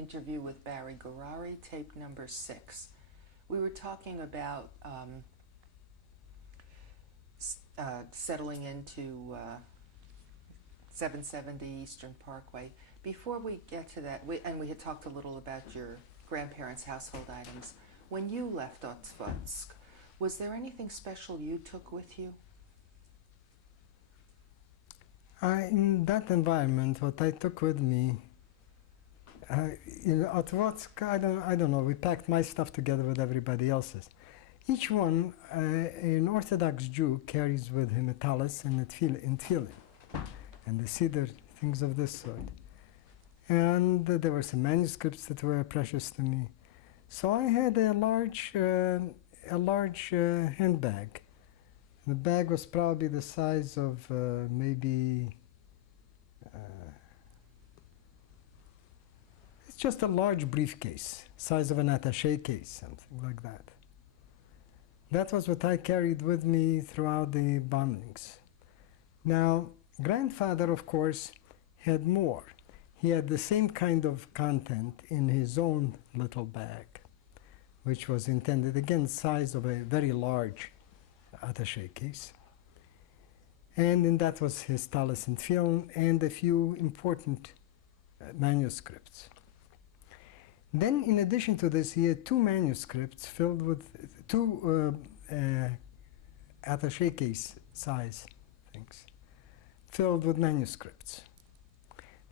interview with Barry Gourary, tape number 6. We were talking about settling into 770 Eastern Parkway. Before we get to that, we had talked a little about your grandparents' household items. When you left Otsk, was there anything special you took with you? In that environment, what I took with me, in Otsk, I don't know, we packed my stuff together with everybody else's. Each one, an Orthodox Jew carries with him a tallis and a tefillin, and the siddur, things of this sort. And there were some manuscripts that were precious to me. So I had a large handbag. The bag was probably the size of maybe, it's just a large briefcase, size of an attaché case, something like that. That was what I carried with me throughout the bombings. Now, grandfather, of course, had more. He had the same kind of content in his own little bag, which was intended, again, size of a very large attaché case. And in that was his tallis and tefillin and a few important manuscripts. Then, in addition to this, he had 2 manuscripts filled with 2 attaché case size things, filled with manuscripts.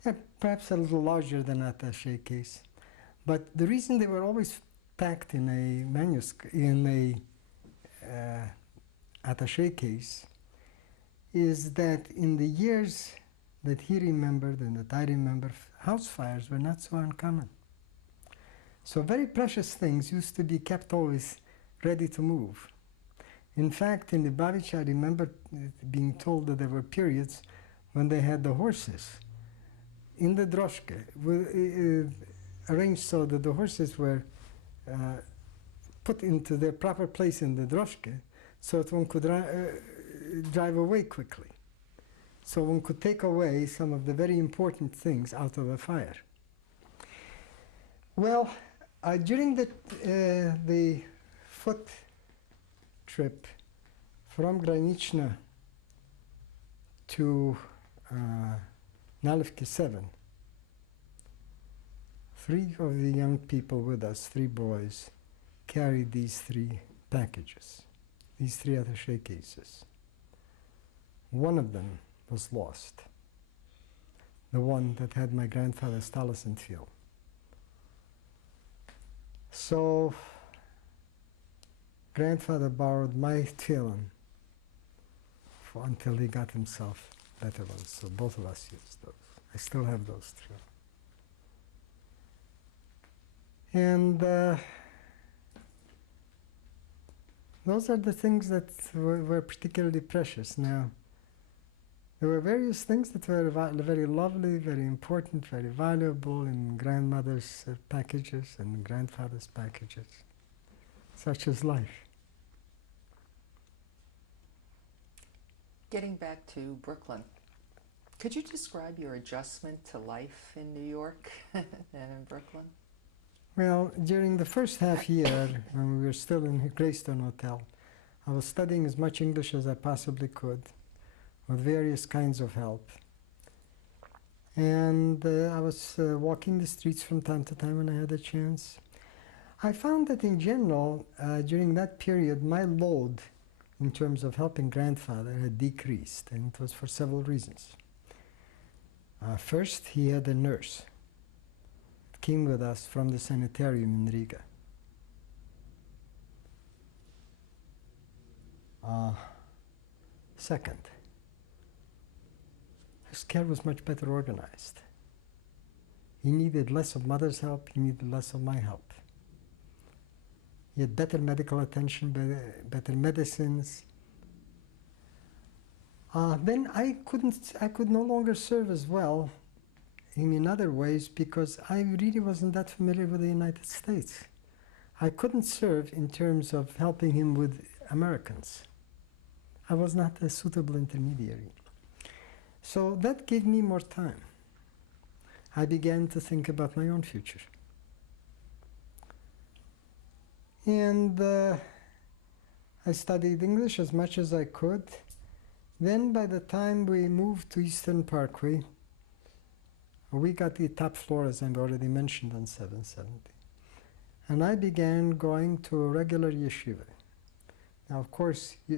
They're perhaps a little larger than attaché case, but the reason they were always packed in a manuscript, in a attaché case, is that in the years that he remembered and that I remember, house fires were not so uncommon. So very precious things used to be kept always ready to move. In fact, in Lubavitch, I remember being told that there were periods when they had the horses in the droshke, arranged so that the horses were put into their proper place in the droshke so that one could drive away quickly. So one could take away some of the very important things out of a fire. Well, during the foot trip from Granichna to Nalivki 7, 3 of the young people with us, 3 boys, carried these 3 packages, these 3 attaché cases. One of them was lost, the one that had my grandfather's tallis and tefillin. So grandfather borrowed my tefillin until he got himself better ones, so both of us used those. I still have those 3. And those are the things that were particularly precious. Now, there were various things that were very lovely, very important, very valuable in grandmother's packages and grandfather's packages. Such is life. Getting back to Brooklyn, could you describe your adjustment to life in New York and in Brooklyn? Well, during the first half year, when we were still in Greystone Hotel, I was studying as much English as I possibly could, with various kinds of help. And I was walking the streets from time to time when I had a chance. I found that in general, during that period, my load in terms of helping grandfather had decreased, and it was for several reasons. First, he had a nurse that came with us from the sanitarium in Riga. Second, his care was much better organized. He needed less of mother's help, he needed less of my help. He had better medical attention, better medicines. Then I could no longer serve as well in other ways because I really wasn't that familiar with the United States. I couldn't serve in terms of helping him with Americans. I was not a suitable intermediary. So that gave me more time. I began to think about my own future. And I studied English as much as I could. Then by the time we moved to Eastern Parkway, we got the top floor, as I've already mentioned, on 770. And I began going to a regular yeshiva. Now, of course, the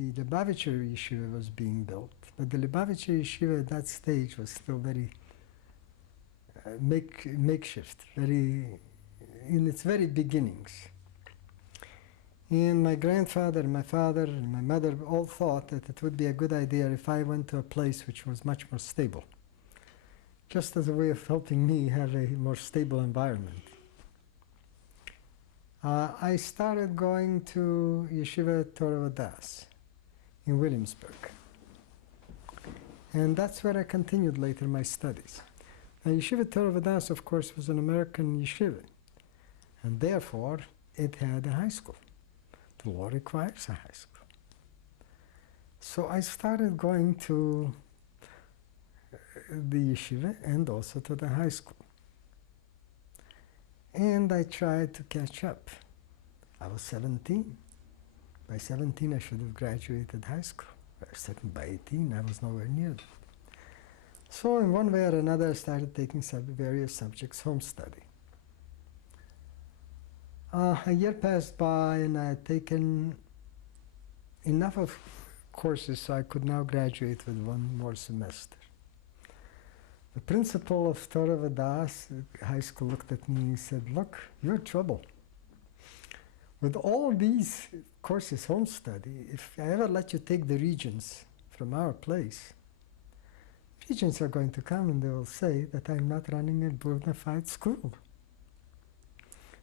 Lubavitcher yeshiva was being built, but the Lubavitcher yeshiva at that stage was still very makeshift, very in its very beginnings. And my grandfather, my father, and my mother all thought that it would be a good idea if I went to a place which was much more stable, just as a way of helping me have a more stable environment. I started going to Yeshiva Torah Vodaas in Williamsburg. And that's where I continued later my studies. Now, Yeshiva Torah Vodaas, of course, was an American yeshiva, and therefore it had a high school. The law requires a high school. So I started going to the yeshiva and also to the high school. And I tried to catch up. I was 17. By 17, I should have graduated high school. By 18, I was nowhere near that. So in one way or another, I started taking various subjects, home study. A year passed by, and I had taken enough of courses so I could now graduate with one more semester. The principal of Torah Vodaas high school looked at me and said, "Look, you're trouble. With all these courses, home study, if I ever let you take the regents from our place, regents are going to come and they will say that I'm not running a bona fide school.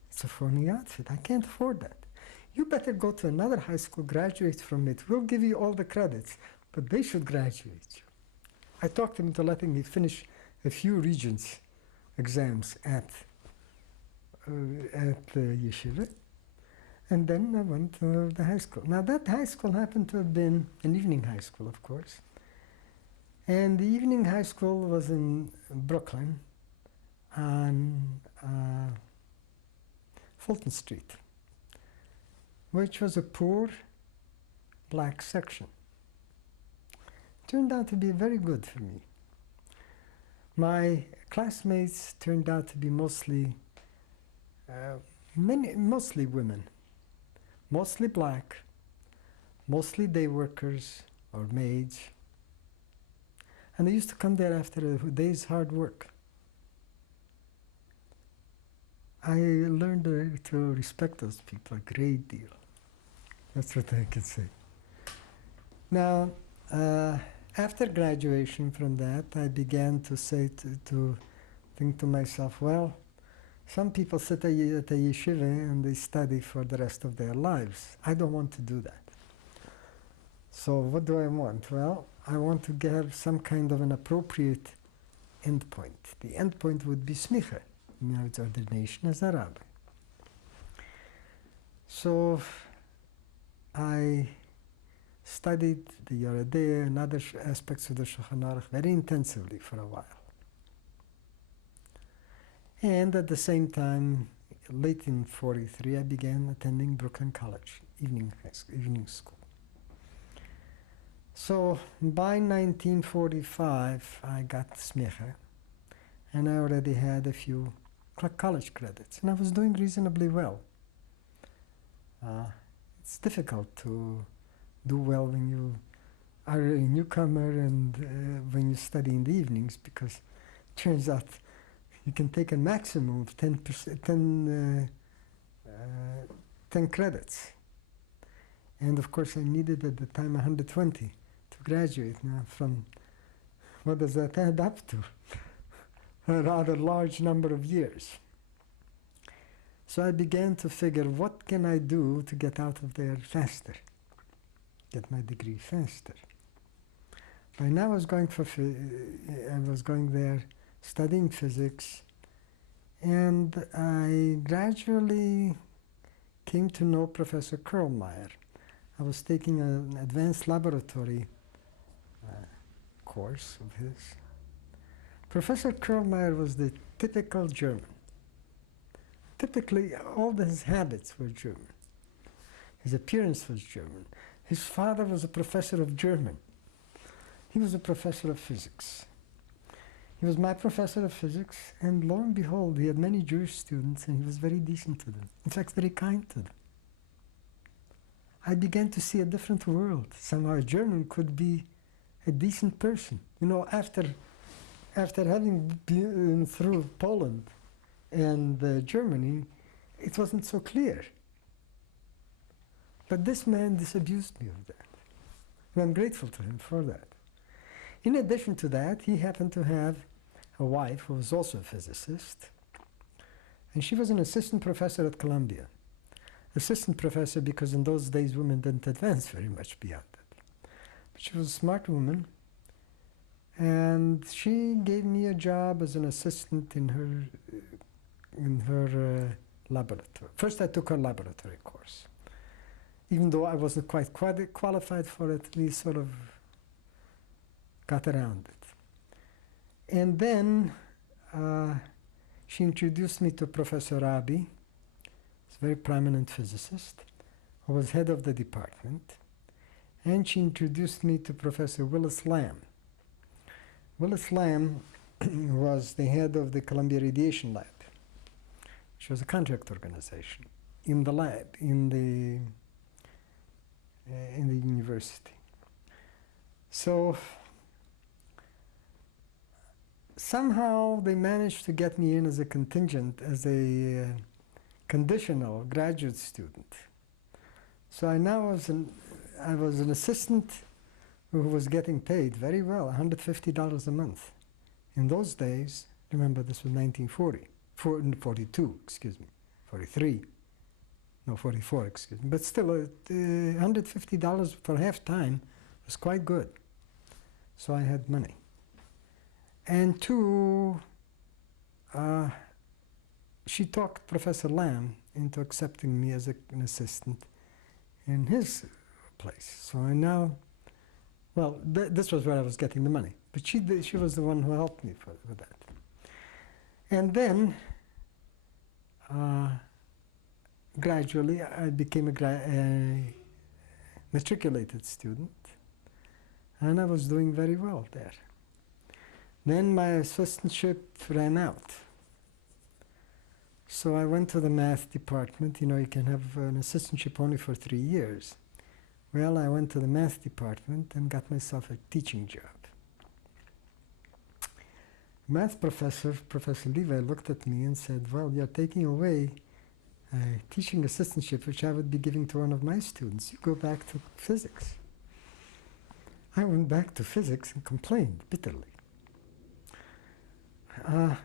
It's a phony outfit. I can't afford that. You better go to another high school, graduate from it. We'll give you all the credits, but they should graduate you." I talked him into letting me finish a few regents exams at yeshiva, and then I went to the high school. Now that high school happened to have been an evening high school, of course, and the evening high school was in Brooklyn on Fulton Street, which was a poor black section. Turned out to be very good for me. My classmates turned out to be mostly women, mostly black, mostly day workers or maids, and they used to come there after a day's hard work. I learned to respect those people a great deal. That's what I can say. Now, after graduation from that, I began to say to think to myself, well, some people sit at a yeshiva and they study for the rest of their lives. I don't want to do that. So what do I want? Well, I want to have some kind of an appropriate endpoint. The endpoint would be smicha, its ordination as a rabbi. So I studied the Yoredea and other aspects of the Shulchan Aruch very intensively for a while. And at the same time, late in '43, I began attending Brooklyn College, evening school. So by 1945, I got smicha, and I already had a few college credits, and I was doing reasonably well. It's difficult to do well when you are a newcomer and when you study in the evenings, because it turns out you can take a maximum of 10 credits. And of course I needed at the time 120 to graduate. Now from, what does that add up to? A rather large number of years. So I began to figure, what can I do to get out of there faster? Get my degree faster. By now I was going there studying physics, and I gradually came to know Professor Kurlmeyer. I was taking an advanced laboratory course of his. Professor Kurlmeyer was the typical German. typically all his habits were German. His appearance was German. His father was a professor of German. He was a professor of physics. He was my professor of physics, and lo and behold, he had many Jewish students, and he was very decent to them. In fact, very kind to them. I began to see a different world. Somehow a German could be a decent person. You know, after having been through Poland and Germany, it wasn't so clear. But this man disabused me of that. And I'm grateful to him for that. In addition to that, he happened to have a wife who was also a physicist, and she was an assistant professor at Columbia. Assistant professor because in those days women didn't advance very much beyond that. But she was a smart woman, and she gave me a job as an assistant in her laboratory. First I took her laboratory course. Even though I wasn't quite qualified for it, we sort of got around it. And then she introduced me to Professor Rabi, a very prominent physicist, who was head of the department. And she introduced me to Professor Willis Lamb. Willis Lamb was the head of the Columbia Radiation Lab, which was a contract organization in the lab, in the university. So somehow they managed to get me in as a contingent, as a conditional graduate student. So I was an assistant who was getting paid very well, $150 a month. In those days, remember this was 1942, excuse me, 43. No, 44, excuse me. But still, $150 for half time was quite good. So I had money. And two, she talked Professor Lamb into accepting me as an assistant in his place. So I now, well, this was where I was getting the money. But she was the one who helped me with that. And then, gradually, I became a matriculated student, and I was doing very well there. Then my assistantship ran out. So I went to the math department. You know, you can have an assistantship only for 3 years. Well, I went to the math department and got myself a teaching job. Math professor, Professor Levi, looked at me and said, well, you're taking away a teaching assistantship, which I would be giving to one of my students. You go back to physics. I went back to physics and complained bitterly.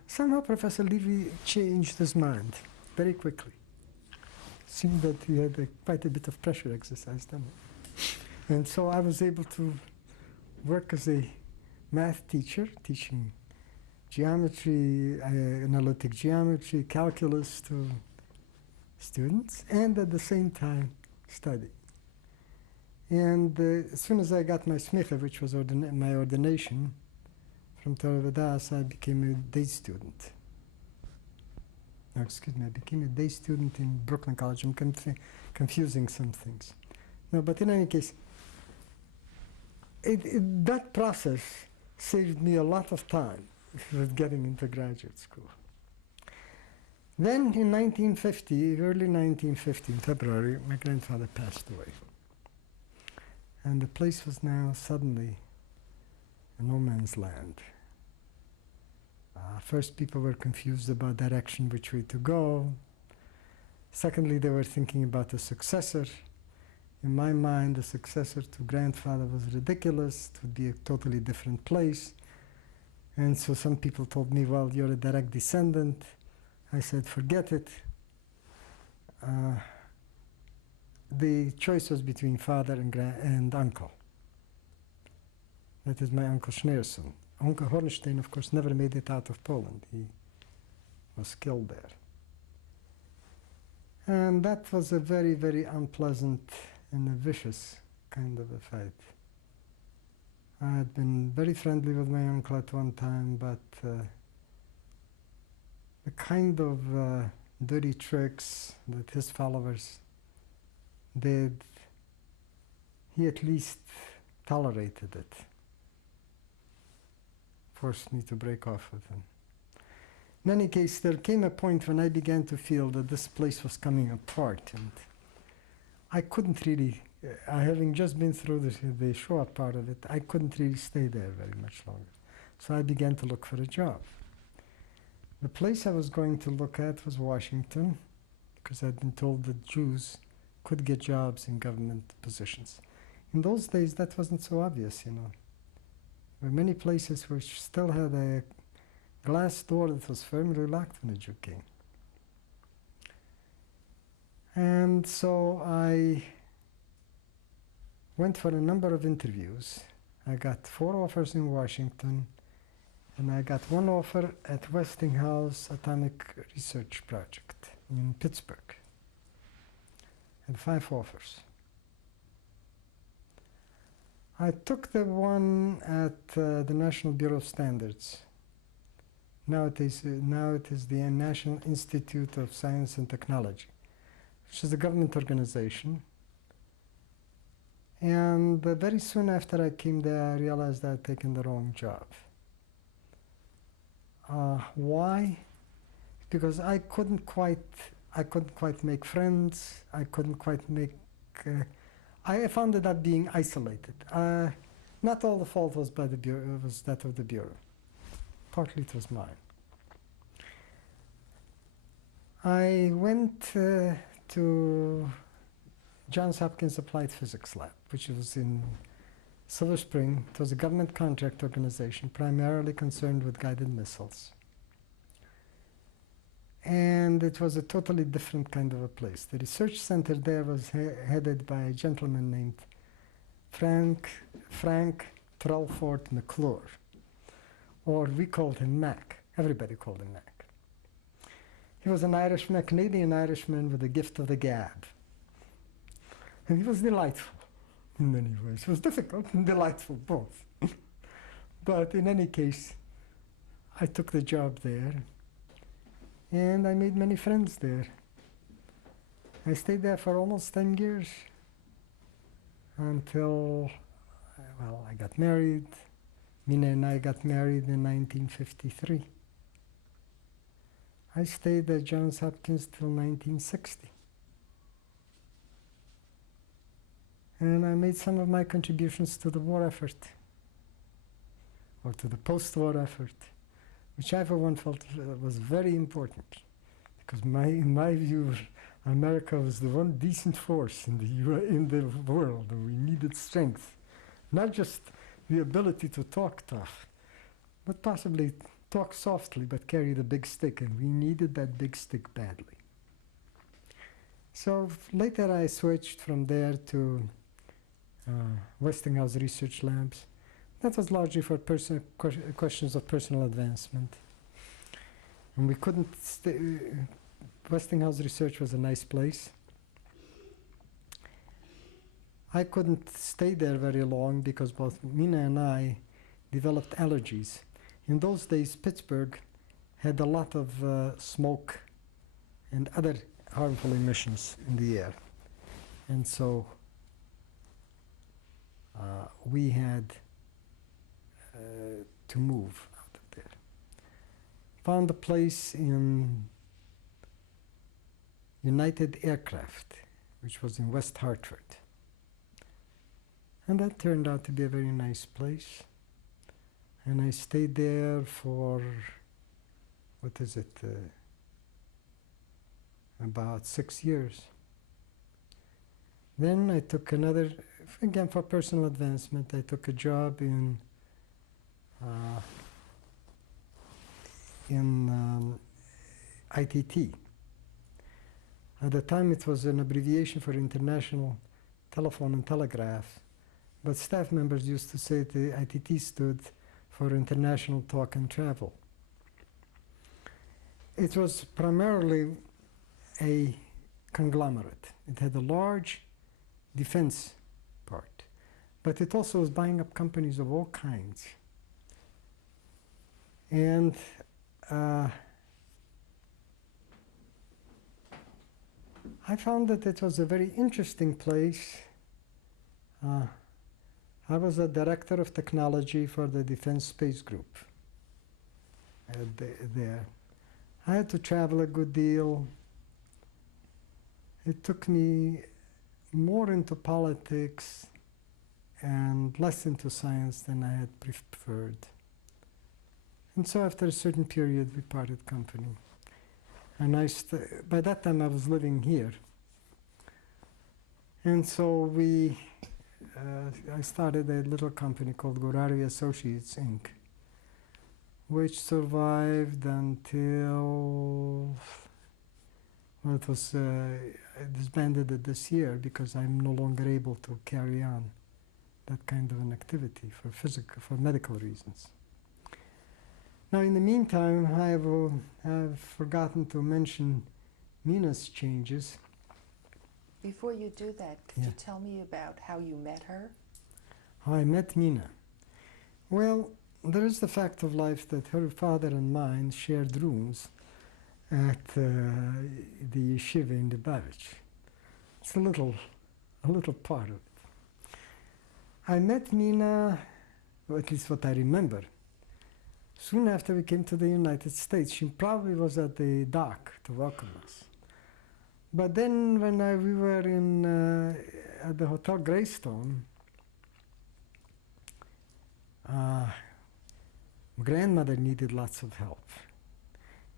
Somehow Professor Levy changed his mind very quickly. It seemed that he had quite a bit of pressure exercised on him. And so I was able to work as a math teacher, teaching geometry, analytic geometry, calculus to students, and at the same time study. And as soon as I got my smicha, which was my ordination from Torah Vodaas, I became a day student. No, excuse me, I became a day student in Brooklyn College. I'm confusing some things. No, but in any case, that process saved me a lot of time with getting into graduate school. Then in 1950, early 1950, in February, my grandfather passed away. And the place was now suddenly a no man's land. First, people were confused about direction, which way to go. Secondly, they were thinking about a successor. In my mind, the successor to grandfather was ridiculous. It would be a totally different place. And so some people told me, well, you're a direct descendant. I said, forget it. The choice was between father and uncle. That is my Uncle Schneerson. Uncle Hornstein, of course, never made it out of Poland. He was killed there. And that was a very, very unpleasant and a vicious kind of a fight. I had been very friendly with my uncle at one time, but the kind of dirty tricks that his followers did, he at least tolerated it. Forced me to break off with him. In any case, there came a point when I began to feel that this place was coming apart, and I couldn't really, having just been through the Shoah part of it, I couldn't really stay there very much longer. So I began to look for a job. The place I was going to look at was Washington, because I'd been told that Jews could get jobs in government positions. In those days, that wasn't so obvious, you know. There were many places which still had a glass door that was firmly locked when a Jew came. And so I went for a number of interviews. I got 4 offers in Washington, and I got 1 offer at Westinghouse Atomic Research Project in Pittsburgh, and 5 offers. I took the one at the National Bureau of Standards. Now it is the National Institute of Science and Technology, which is a government organization. And very soon after I came there, I realized I'd taken the wrong job. Why? Because I couldn't quite make friends. I couldn't quite make. I found it up being isolated. Not all the fault was by the bureau; it was that of the bureau. Partly it was mine. I went to Johns Hopkins Applied Physics Lab, which was in Silver Spring. It was a government contract organization primarily concerned with guided missiles. And it was a totally different kind of a place. The research center there was headed by a gentleman named Frank Trelford McClure, or we called him Mac. Everybody called him Mac. He was an Irishman, a Canadian Irishman with the gift of the gab. And he was delightful in many ways. He was difficult and delightful both. But in any case, I took the job there, and I made many friends there. I stayed there for almost 10 years until, well, I got married. Mina and I got married in 1953. I stayed at Johns Hopkins till 1960. And I made some of my contributions to the war effort, or to the post-war effort, which I, for one, felt was very important, because in my view, America was the one decent force in the world, and we needed strength, not just the ability to talk tough, but possibly talk softly, but carry the big stick, and we needed that big stick badly. So later I switched from there to Westinghouse Research Labs. That was largely for questions of personal advancement. And we couldn't Westinghouse Research was a nice place. I couldn't stay there very long because both Mina and I developed allergies. In those days, Pittsburgh had a lot of smoke and other harmful emissions in the air. And so we had to move out of there. Found a place in United Aircraft, which was in West Hartford. And that turned out to be a very nice place. And I stayed there for, about 6 years. Then I took another, again for personal advancement, I took a job in ITT. At the time it was an abbreviation for International Telephone and Telegraph, but staff members used to say the ITT stood for International Talk and Travel. It was primarily a conglomerate. It had a large defense part, but it also was buying up companies of all kinds. And I found that it was a very interesting place. I was a director of technology for the Defense Space Group there. I had to travel a good deal. It took me more into politics and less into science than I had preferred. And so after a certain period, we parted company. And by that time, I was living here. And so I started a little company called Gourary Associates, Inc., which survived until, well, it was disbanded this year because I'm no longer able to carry on that kind of an activity for medical reasons. Now, in the meantime, I've forgotten to mention Mina's changes. Before you do that, could you tell me about how you met her? How I met Mina. Well, there is the fact of life that her father and mine shared rooms at the yeshiva in Lubavitch. It's a little part of it. I met Mina, or at least what I remember, soon after we came to the United States. She probably was at the dock to welcome us. But then when we were at the Hotel Greystone, grandmother needed lots of help.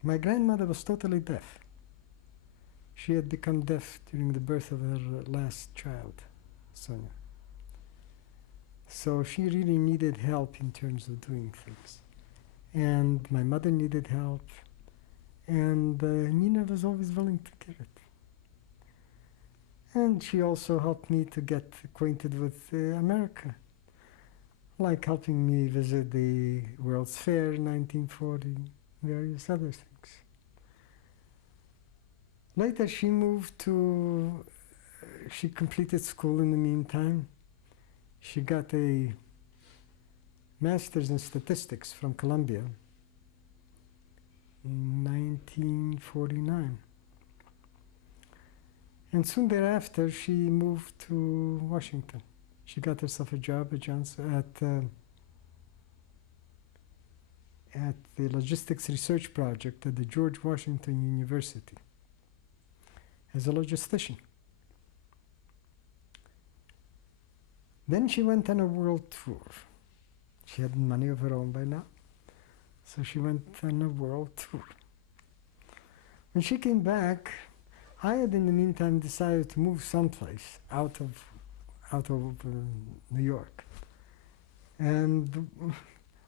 My grandmother was totally deaf. She had become deaf during the birth of her last child, Sonia. So she really needed help in terms of doing things. And my mother needed help, and Nina was always willing to give it. And she also helped me to get acquainted with America, like helping me visit the World's Fair in 1940, various other things. Later she completed school in the meantime. She got a master's in statistics from Columbia in 1949. And soon thereafter, she moved to Washington. She got herself a job at the Logistics Research Project at the George Washington University as a logistician. Then she went on a world tour. She had money of her own by now, so she went on a world tour. When she came back, I had in the meantime decided to move someplace out of New York. And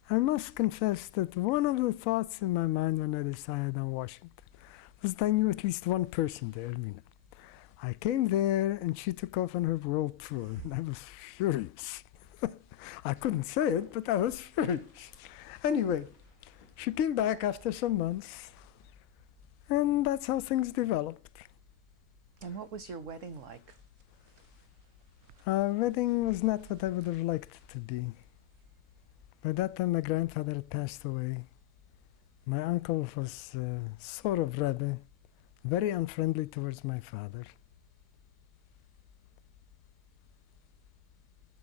I must confess that one of the thoughts in my mind when I decided on Washington was that I knew at least one person there, Mina. I came there and she took off on her world tour, and I was furious. I couldn't say it, but I was furious. Anyway, she came back after some months, and that's how things developed. And what was your wedding like? Our wedding was not what I would have liked it to be. By that time, my grandfather had passed away. My uncle was sort of Rebbe, very unfriendly towards my father.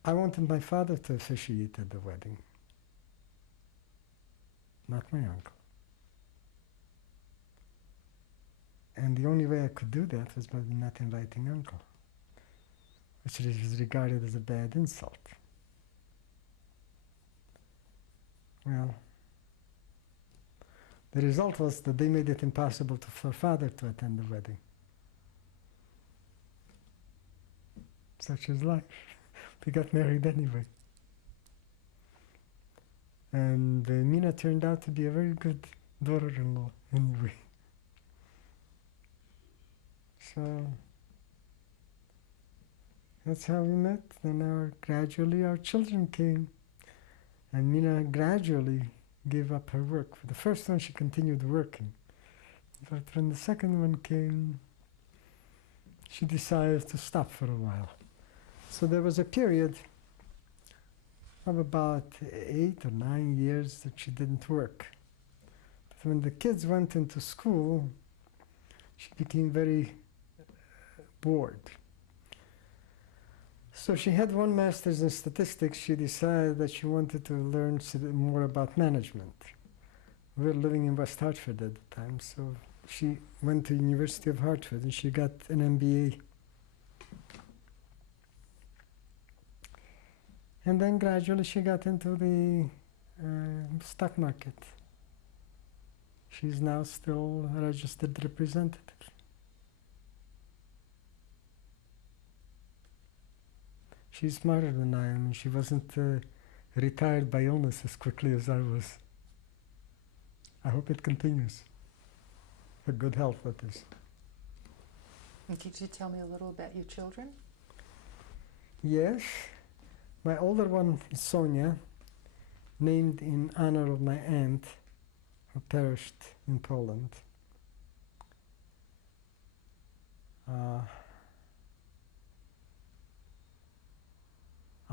I wanted my father to officiate at the wedding, not my uncle. And the only way I could do that was by not inviting uncle, which was regarded as a bad insult. Well, the result was that they made it impossible for father to attend the wedding. Such is life. We got married anyway. And Mina turned out to be a very good daughter-in-law anyway. So that's how we met. Then gradually our children came. And Mina gradually gave up her work. For the first one, she continued working. But when the second one came, she decided to stop for a while. So there was a period of about 8 or 9 years that she didn't work. But when the kids went into school, she became very bored. So she had one master's in statistics. She decided that she wanted to learn more about management. We were living in West Hartford at the time, so she went to University of Hartford and she got an MBA. And then gradually she got into the stock market. She's now still a registered representative. She's smarter than I am, and she wasn't retired by illness as quickly as I was. I hope it continues. For good health, that is. And could you tell me a little about your children? Yes. My older one is Sonia, named in honor of my aunt who perished in Poland.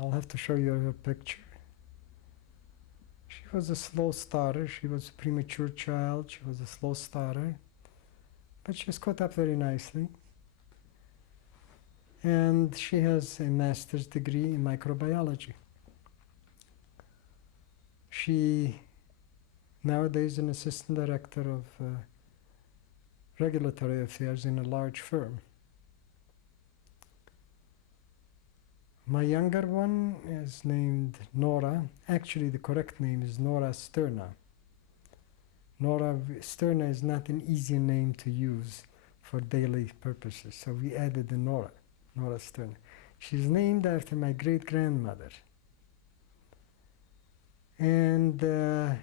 I'll have to show you her picture. She was a slow starter. She was a premature child. She was a slow starter. But she was caught up very nicely. And she has a master's degree in microbiology. She nowadays is an assistant director of regulatory affairs in a large firm. My younger one is named Nora. Actually, the correct name is Nora Sterna. Nora Sterna is not an easy name to use for daily purposes, so we added the Nora Sterna. She's named after my great-grandmother. And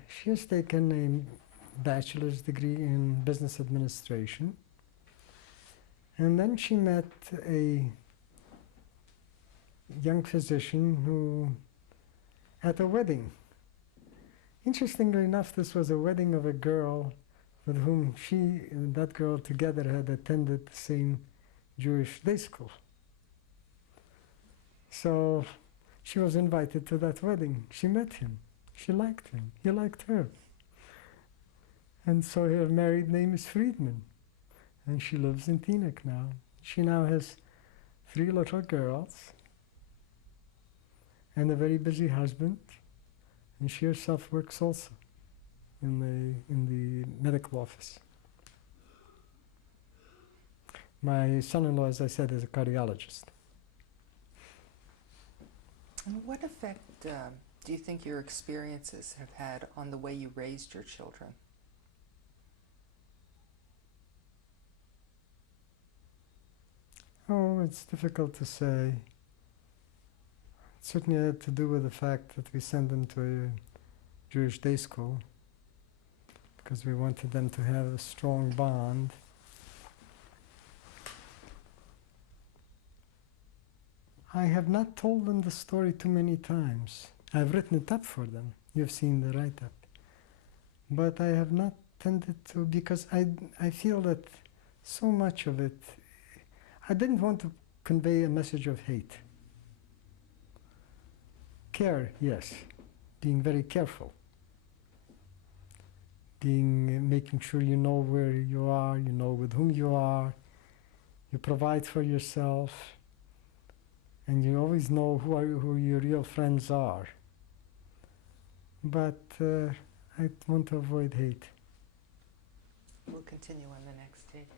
she has taken a bachelor's degree in business administration. And then she met a young physician who, at a wedding, interestingly enough, this was a wedding of a girl with whom she and that girl together had attended the same Jewish day school. So she was invited to that wedding. She met him. She liked him. He liked her. And so her married name is Friedman. And she lives in Teaneck now. She now has 3 little girls and a very busy husband, and she herself works also in the medical office. My son-in-law, as I said, is a cardiologist. And what effect do you think your experiences have had on the way you raised your children? Oh, it's difficult to say. It certainly had to do with the fact that we sent them to a Jewish day school because we wanted them to have a strong bond. I have not told them the story too many times. I've written it up for them. You've seen the write-up. But I have not tended to, because I feel that so much of it, I didn't want to convey a message of hate. Care, yes. Being very careful. Making sure you know where you are, you know with whom you are, you provide for yourself, and you always know who your real friends are. But I want to avoid hate. We'll continue on the next tape.